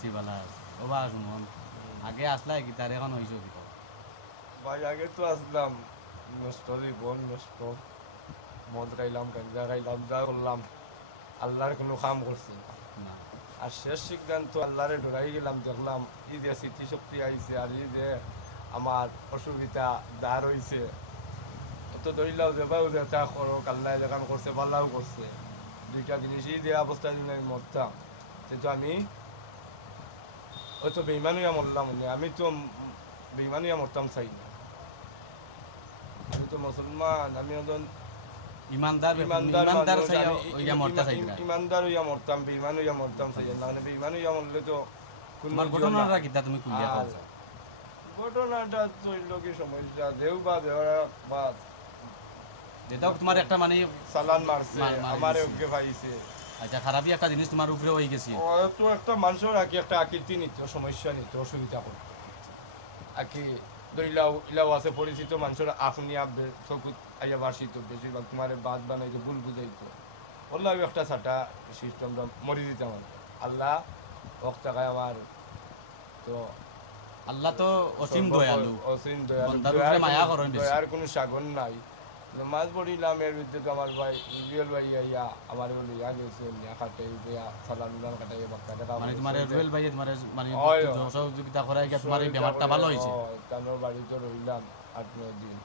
আছি বালা আছি ও বা সুমন আগে আসলাই কি তার এখন হইছো কি ভাই আগে তো আসলাম নষ্ট জীবন নষ্ট মদ খাইলাম গাঞ্জা খাইলাম যা করলাম আল্লাহর কোনো কাম করছি না। না আর শেষ সিদ্ধান্ত আল্লাহরে ডরাই গেলাম দেখলাম ই যে স্মৃতিশক্তি আইছে আর ই যে আমার অসুবিধা দাঁড় হইছে তো ধরিলাও যে বাউ যে তা করো আল্লাহ যেখান করছে ভাল্লাও করছে দুইটা জিনিসই যে অবস্থা যদি আমি মরতাম সেহেতু আমি হয়তো বেইমানুয়া মরলাম না আমি তো বেইমানুয়া মরতাম চাই না আমি তো মুসলমান আমি একজন ইমানদার ইমানদার ইমানদার মানুষ, চাই আমি ওইয়া মরতে চাই না ইমানদার হইয়া মরতাম বেইমান হইয়া মরতাম চাই না মানে বেইমান হইয়া মরলে তো কোনো তোমার ঘটনাটা কিতা তুমি কুলিয়া আর করছো ঘটনাটা তো হইল কি সমস্যা দেও বা দেওয়ার বা যেটাও তোমার একটা মানে চালান মারছে মারছে। আমার ওকে পাইছে আচ্ছা খারাপই একটা জিনিস তোমার উপরে হয়ে গেছে ও তো একটা মানুষের আকি একটা আকৃতি নিত সমস্যা নিত অসুবিধা করতো আকি দইলাও ইলাও আছে পরিচিত মানুষের আখনিয়া চকুত আইয়া বাসিত বেশিরভাগ তোমার বাদ বানাইতো ভুল বুঝাইতো বললাম একটা ছাটা সিস্টেমটা মরি দিতাম আর কি। আল্লাহ ওক্তাকায় আমার তো আল্লাহ তো অসীম দয়ালু অসীম দয়ালু বান্দার উপরে মায়া করেন বেশি। দয়ার কোনো সাগর নাই মাছ পড়িলাম এর ভিতরে তো আমার ভাই রিয়েল ভাই আইয়া আমার বলে ইয়া গেছে নিয়া কাটে ইয়া সালান উলান কাটাই বাক্কা টাকা মানে তোমার রুয়েল ভাই তোমার মানে হয়। সহযোগিতা করাই গিয়া তোমার এই ব্যাপারটা ভালো হয়েছে তানোর বাড়িতে রইলাম 8-9 দিন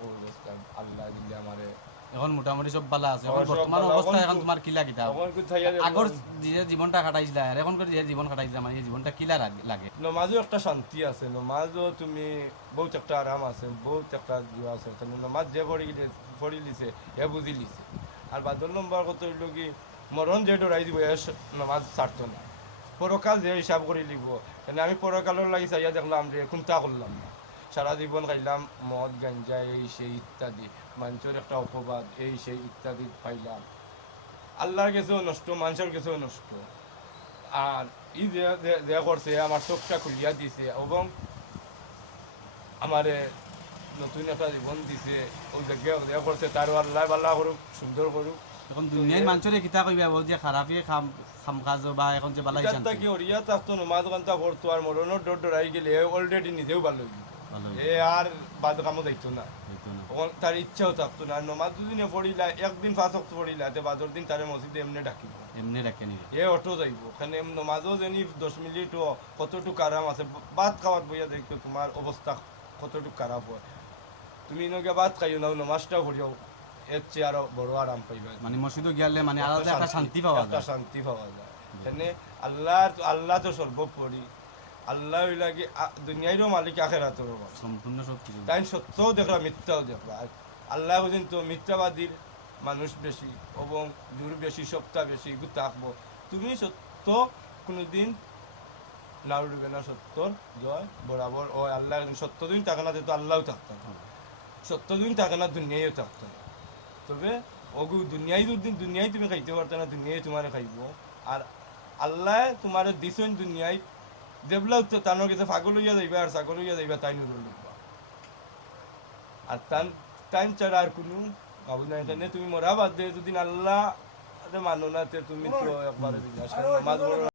ও অবস্থা আল্লাহ দিলে আমারে এখন মোটামুটি সব ভালো আছে এখন সব বর্তমান ভালো। অবস্থা এখন এখন তো- তোমার কিলা কিতা তখন কোথায় আগর যে জীবনটা কাটাইছিলা আর এখন করে যে জীবন কাটাইছিলা মানে এই জীবনটা কিলা লাগে নমাজও একটা শান্তি আছে নমাজও তুমি বহুত একটা আরাম আছে বহুত একটা ইয়ে আছে তাহলে নমাজ যে পড়ি লিছে এ বুঝি লিছে আর বাদল নম্বর কত হইল কি মরণ যে ডরাই দিব এ নমাজ ছাড়তো না পরকাল যে হিসাব করে লিখব মানে আমি পরকালের লাগি চাইয়া দেখলাম যে কোনটা করলাম না সারা জীবন খাইলাম মদ গাঞ্জা এই সেই ইত্যাদি মানুষের একটা অপবাদ এই সেই ইত্যাদি পাইলাম আল্লাহর কাছেও নষ্ট মানুষের কাছেও নষ্ট আর ই যে করছে আমার চোখটা খুলিয়া দিছে এবং আমারে নতুন একটা জীবন দিছে ও যে করছে তারও আল্লাহ আল্লাহ করুক সুন্দর করুক এখন দুনিয়ার মানুষের কিতা কইবা বল যে খারাপই খাম কাজ বা এখন যে বালাই ইটারটা কি ওরিয়া থাকতো নমাজ গান্তা করতো আর মরণের ডর ডরাই গেলে অলরেডি নিজেও ভালো হইল ভালো এ আর বাদ কামও যাইতো না হইতো না তখন তার ইচ্ছাও থাকতো না নমাজ দুদিনে পড়িলা একদিন ফাঁস অক্ত পড়িলা তে বাদর দিন তারে মসজিদে এমনি ডাকিব এমনি রাখে নি এ অটো যাইব ওখানে নমাজও জানি 10 মিনিট কতটুকু আরাম আছে ভাত খাওয়াত বইয়া দেখতো তোমার অবস্থা কতটুকু খারাপ হয় তুমি নগে ভাত খাইও না নমাজটাও পড়িও এর চেয়ে আরো বড় আরাম পাইবা মানে মসজিদে গেলে মানে আলাদা একটা শান্তি পাওয়া একটা যায় শান্তি পাওয়া যায় এখানে আল্লাহ তো সর্বোপরি আল্লাহ লাগে দুনিয়ারও মালিক আখেরাতেরও মালিক সম্পূর্ণ সব কিছু তাই সত্যও দেখলা মিথ্যাও দেখলা আর আল্লাহ পর্যন্ত মিথ্যাবাদীর মানুষ বেশি এবং জোর বেশি সপ্তাহ বেশি এগুলো থাকবো তুমি সত্য কোনোদিন না উঠবে না সত্যর জয় বরাবর ও আল্লাহ সত্য দিন থাকে না তো আল্লাহও থাকতো না সত্য দিন থাকে না দুনিয়াও থাকতো না তবে ওগু দুনিয়ায় তুমি খাইতে পারতো না দুনিয়ায় তোমার খাইব আর আল্লাহ তোমার দিছেন দুনিয়ায় দেবলাও তো তানোর কাছে পাগল হইয়া যাইবা আর ছাগল হইয়া যাইবা তাই নুরুল লিখবা আর টাইম ছাড়া আর কোনো ভাবু না এখানে তুমি মরা বাদ দিয়ে যদি আল্লাহ মানো না তে তুমি তো একবারে নামাজ পড়ো